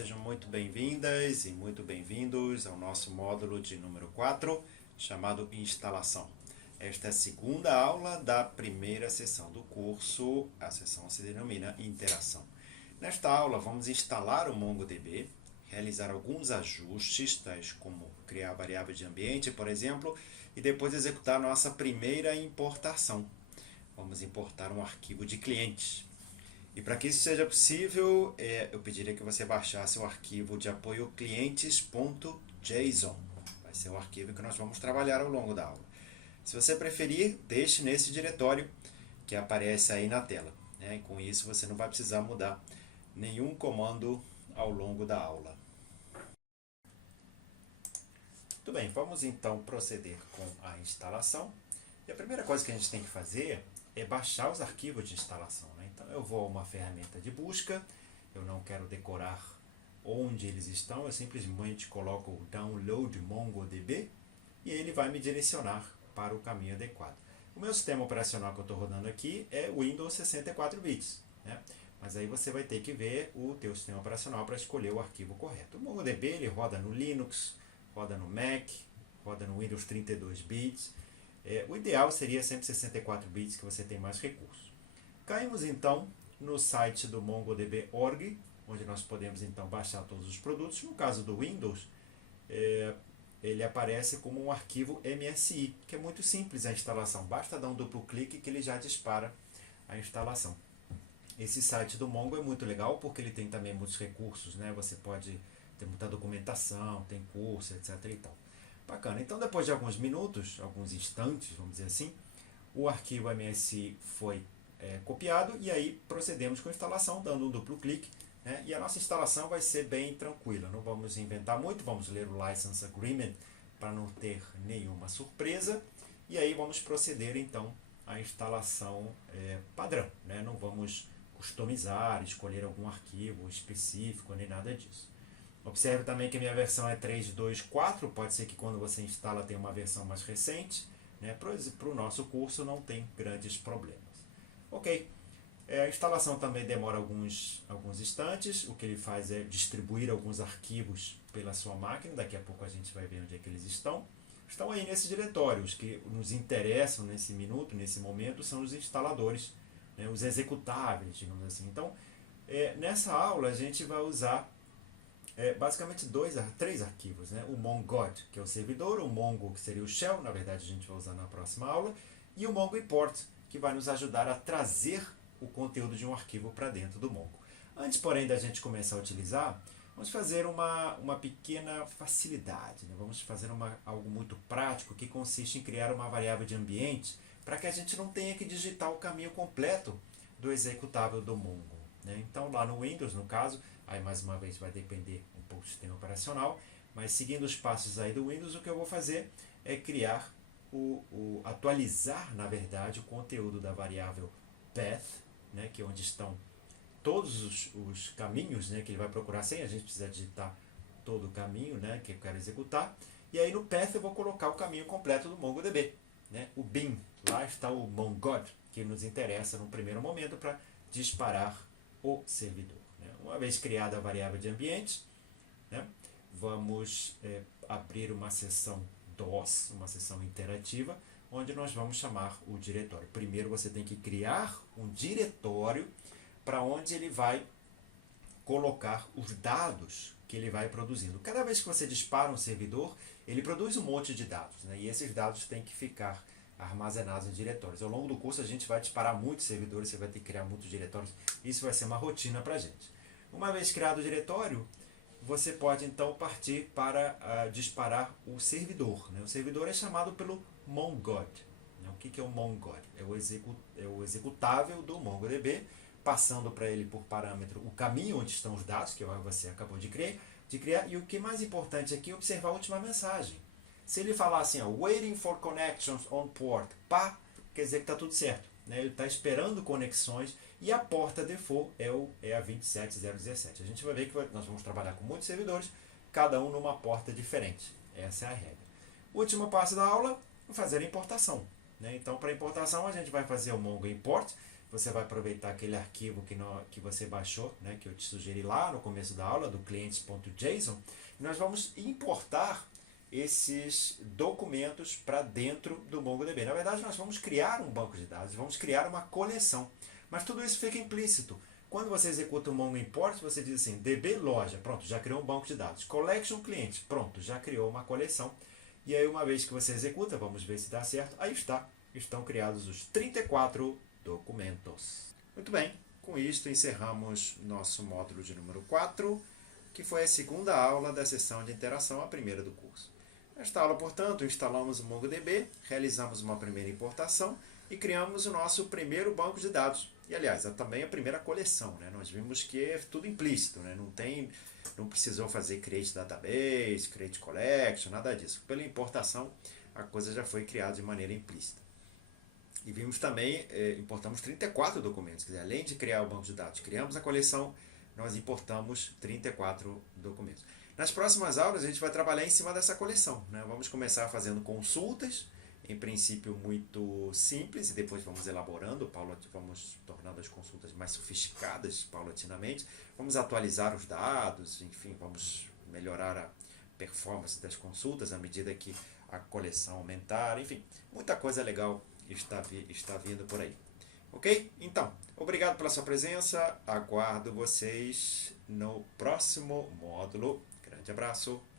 sejam muito bem-vindas e muito bem-vindos ao nosso módulo de número 4, chamado Instalação. Esta é a segunda aula da primeira sessão do curso, a sessão se denomina Interação. Nesta aula vamos instalar o MongoDB, realizar alguns ajustes, tais como criar variável de ambiente, por exemplo, e depois executar a nossa primeira importação. Vamos importar um arquivo de clientes. E para que isso seja possível, eu pediria que você baixasse o arquivo de apoio clientes.json. Vai ser o arquivo que nós vamos trabalhar ao longo da aula. Se você preferir, deixe nesse diretório que aparece aí na tela. E com isso você não vai precisar mudar nenhum comando ao longo da aula. Muito bem, vamos então proceder com a instalação. E a primeira coisa que a gente tem que fazer é baixar os arquivos de instalação. Então eu vou a uma ferramenta de busca, eu não quero decorar onde eles estão, eu simplesmente coloco o download MongoDB e ele vai me direcionar para o caminho adequado. O meu sistema operacional que eu estou rodando aqui é Windows 64 bits, mas aí você vai ter que ver o teu sistema operacional para escolher o arquivo correto. O MongoDB ele roda no Linux, roda no Mac, roda no Windows 32 bits. O ideal seria 164 bits, que você tem mais recursos. Caímos então no site do MongoDB.org, onde nós podemos então baixar todos os produtos. No caso do Windows, ele aparece como um arquivo MSI, que é muito simples a instalação. Basta dar um duplo clique que ele já dispara a instalação. Esse site do Mongo é muito legal porque ele tem também muitos recursos, Você pode ter muita documentação, tem curso, etc. e tal. Bacana. Então, depois de alguns minutos, alguns instantes, vamos dizer assim, o arquivo MSI foi copiado e aí procedemos com a instalação, dando um duplo clique. E a nossa instalação vai ser bem tranquila. Não vamos inventar muito, vamos ler o License Agreement para não ter nenhuma surpresa. E aí vamos proceder, então, à instalação padrão. Não vamos customizar, escolher algum arquivo específico, nem nada disso. Observe também que a minha versão é 3.2.4, pode ser que quando você instala tenha uma versão mais recente. Para o nosso curso não tem grandes problemas. Ok, a instalação também demora alguns instantes, o que ele faz é distribuir alguns arquivos pela sua máquina, daqui a pouco a gente vai ver onde é que eles estão. Estão aí nesse diretório, os que nos interessam nesse minuto, nesse momento, são os instaladores, os executáveis, digamos assim. Então, nessa aula a gente vai usar basicamente três arquivos, o mongod, que é o servidor, o mongo, que seria o shell, na verdade a gente vai usar na próxima aula, e o mongo import, que vai nos ajudar a trazer o conteúdo de um arquivo para dentro do Mongo. Antes, porém, da gente começar a utilizar, vamos fazer uma pequena facilidade. Vamos fazer algo muito prático que consiste em criar uma variável de ambiente para que a gente não tenha que digitar o caminho completo do executável do Mongo. Então, lá no Windows, no caso, aí mais uma vez vai depender um pouco do sistema operacional, mas seguindo os passos aí do Windows, o que eu vou fazer é criar atualizar, na verdade, o conteúdo da variável path, que é onde estão todos os caminhos que ele vai procurar sem a gente precisar digitar todo o caminho que eu quero executar. E aí no path eu vou colocar o caminho completo do MongoDB. O bin, lá está o mongod, que nos interessa no primeiro momento para disparar o servidor. Uma vez criada a variável de ambiente, vamos abrir uma sessão DOS, uma sessão interativa, onde nós vamos chamar o diretório. Primeiro você tem que criar um diretório para onde ele vai colocar os dados que ele vai produzindo. Cada vez que você dispara um servidor, ele produz um monte de dados, e esses dados têm que ficar armazenados em diretórios. Ao longo do curso a gente vai disparar muitos servidores, você vai ter que criar muitos diretórios, isso vai ser uma rotina para a gente. Uma vez criado o diretório, você pode então partir para disparar o servidor. O servidor é chamado pelo mongod. O que é o mongod? É o executável do MongoDB, passando para ele por parâmetro o caminho onde estão os dados que você acabou de criar. E o que é mais importante aqui é observar a última mensagem. Se ele falar assim, waiting for connections on port, quer dizer que está tudo certo. Ele está esperando conexões e a porta default é a 27017. A gente vai ver que nós vamos trabalhar com muitos servidores, cada um numa porta diferente. Essa é a regra. O último passo da aula é fazer a importação. Então, para a importação, a gente vai fazer o Mongo Import, você vai aproveitar aquele arquivo que você baixou, né, que eu te sugeri lá no começo da aula, do clientes.json, e nós vamos importar esses documentos para dentro do MongoDB. Na verdade, nós vamos criar um banco de dados, vamos criar uma coleção, mas tudo isso fica implícito. Quando você executa o Mongo Import, você diz assim, DB loja, pronto, já criou um banco de dados. Collection cliente, pronto, já criou uma coleção. E aí, uma vez que você executa, vamos ver se dá certo, aí está, estão criados os 34 documentos. Muito bem, com isto encerramos nosso módulo de número 4, que foi a segunda aula da sessão de interação, a primeira do curso. Nesta aula, portanto, instalamos o MongoDB, realizamos uma primeira importação e criamos o nosso primeiro banco de dados. E, aliás, é também a primeira coleção, né? Nós vimos que é tudo implícito, né? Não precisou fazer create database, create collection, nada disso. Pela importação, a coisa já foi criada de maneira implícita. E vimos também, importamos 34 documentos. Quer dizer, além de criar o banco de dados, criamos a coleção, nós importamos 34 documentos. Nas próximas aulas, a gente vai trabalhar em cima dessa coleção, né? Vamos começar fazendo consultas, em princípio muito simples, e depois vamos elaborando, vamos tornando as consultas mais sofisticadas paulatinamente, vamos atualizar os dados, enfim, vamos melhorar a performance das consultas à medida que a coleção aumentar, enfim, muita coisa legal está vindo por aí. Ok? Então, obrigado pela sua presença, aguardo vocês no próximo módulo. Grande abraço!